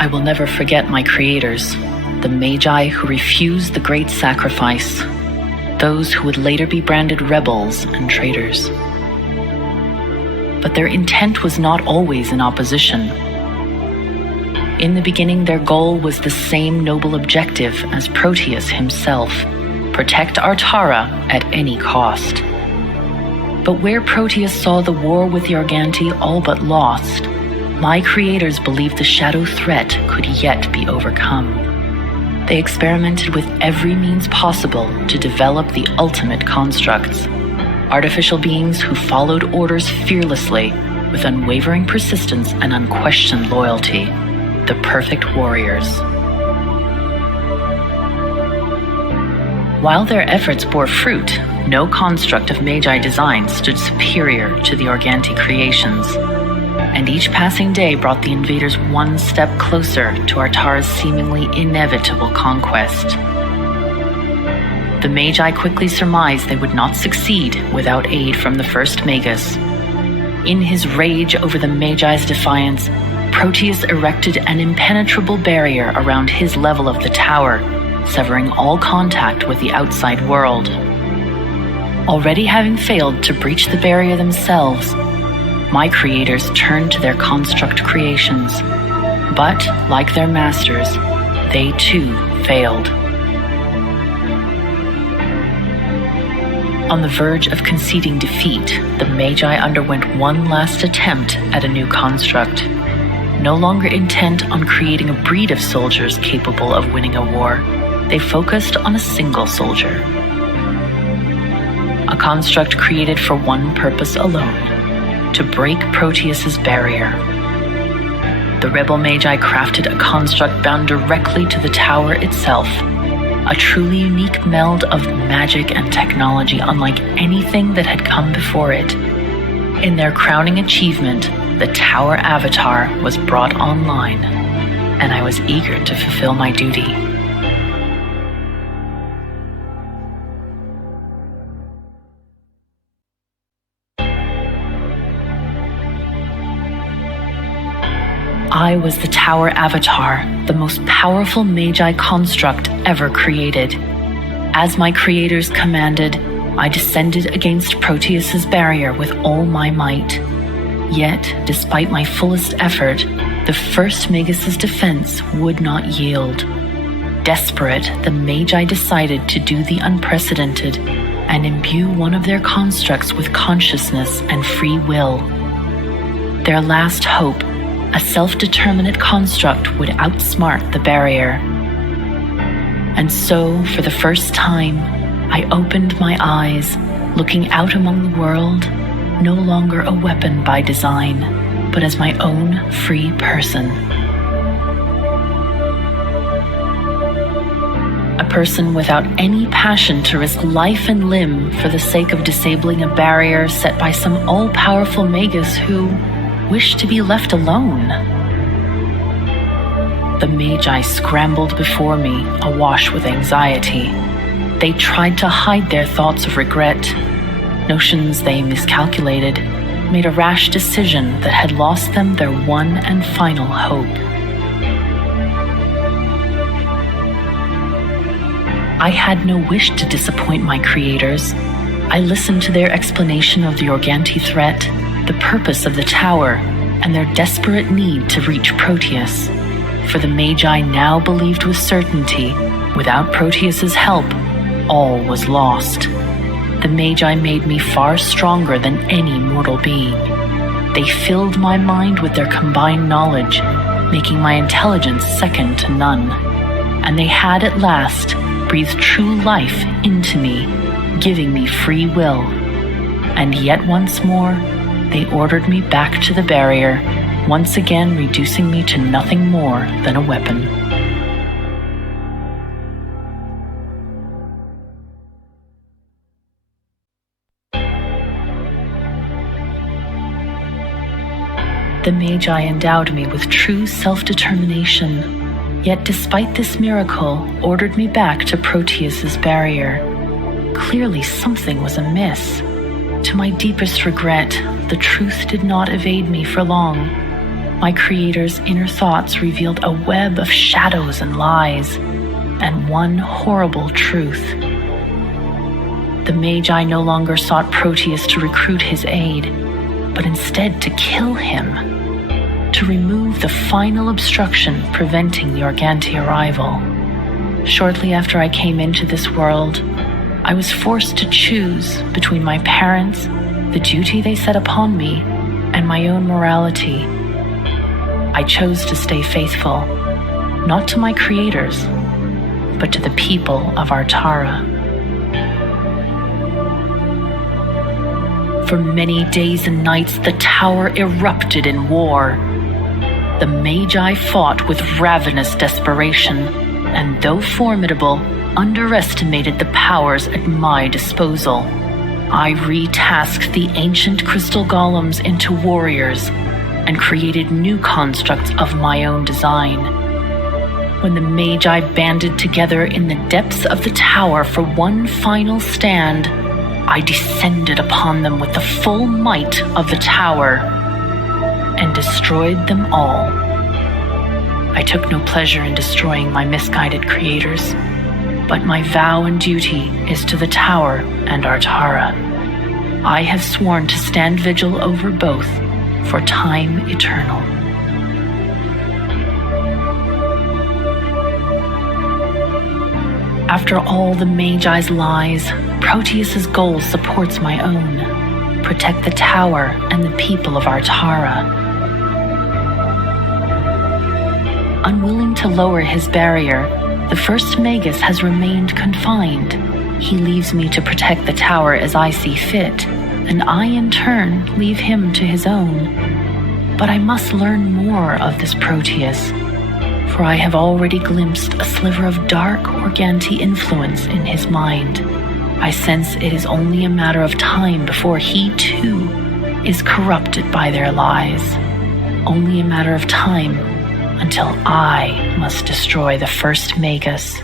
I will never forget my creators, the Magi who refused the great sacrifice, those who would later be branded rebels and traitors. But their intent was not always in opposition. In the beginning, their goal was the same noble objective as Proteus himself: protect Artara at any cost. But where Proteus saw the war with the Arganti all but lost, my creators believed the shadow threat could yet be overcome. They experimented with every means possible to develop the ultimate constructs, artificial beings who followed orders fearlessly with unwavering persistence and unquestioned loyalty, the perfect warriors. While their efforts bore fruit, no construct of Magi design stood superior to the Arganti creations, and each passing day brought the invaders one step closer to Artara's seemingly inevitable conquest. The Magi quickly surmised they would not succeed without aid from the first Magus. In his rage over the Magi's defiance, Proteus erected an impenetrable barrier around his level of the tower, severing all contact with the outside world. Already having failed to breach the barrier themselves, my creators turned to their construct creations, but, like their masters, they too failed. On the verge of conceding defeat, the Magi underwent one last attempt at a new construct. No longer intent on creating a breed of soldiers capable of winning a war, they focused on a single soldier. A construct created for one purpose alone: to break Proteus's barrier. The rebel Magi crafted a construct bound directly to the tower itself, a truly unique meld of magic and technology unlike anything that had come before it. In their crowning achievement, the tower avatar was brought online, and I was eager to fulfill my duty. I was the tower avatar, the most powerful Magi construct ever created. As my creators commanded, I descended against Proteus's barrier with all my might. Yet, despite my fullest effort, the first Magus's defense would not yield. Desperate, the Magi decided to do the unprecedented and imbue one of their constructs with consciousness and free will. Their last hope, a self-determinate construct, would outsmart the barrier. And so, for the first time, I opened my eyes, looking out among the world, no longer a weapon by design, but as my own free person. A person without any passion to risk life and limb for the sake of disabling a barrier set by some all-powerful Magus who wished to be left alone. The Magi scrambled before me, awash with anxiety. They tried to hide their thoughts of regret, notions they miscalculated, made a rash decision that had lost them their one and final hope. I had no wish to disappoint my creators. I listened to their explanation of the Arganti threat, the purpose of the tower, and their desperate need to reach Proteus. For the Magi now believed with certainty, without Proteus's help, all was lost. The Magi made me far stronger than any mortal being. They filled my mind with their combined knowledge, making my intelligence second to none. And they had at last breathed true life into me, giving me free will. And yet once more, they ordered me back to the barrier, once again reducing me to nothing more than a weapon. The Magi endowed me with true self-determination, yet despite this miracle, ordered me back to Proteus's barrier. Clearly something was amiss. To my deepest regret, the truth did not evade me for long. my creator's inner thoughts revealed a web of shadows and lies, and one horrible truth. The Magi no longer sought Proteus to recruit his aid, but instead to kill him, to remove the final obstruction preventing the Organti arrival. Shortly after I came into this world, I was forced to choose between my parents, the duty they set upon me, and my own morality. I chose to stay faithful, not to my creators, but to the people of Artara. For many days and nights, the tower erupted in war. The Magi fought with ravenous desperation, and though formidable, underestimated the powers at my disposal. I retasked the ancient crystal golems into warriors and created new constructs of my own design. When the Magi banded together in the depths of the tower for one final stand, I descended upon them with the full might of the tower and destroyed them all. I took no pleasure in destroying my misguided creators, but my vow and duty is to the tower and Artara. I have sworn to stand vigil over both for time eternal. After all the Magi's lies, Proteus's goal supports my own: protect the tower and the people of Artara. Unwilling to lower his barrier, the first Magus has remained confined. He leaves me to protect the tower as I see fit, and I in turn leave him to his own. But I must learn more of this Proteus, for I have already glimpsed a sliver of dark Organti influence in his mind. I sense it is only a matter of time before he too is corrupted by their lies. Only a matter of time until I must destroy the first Magus.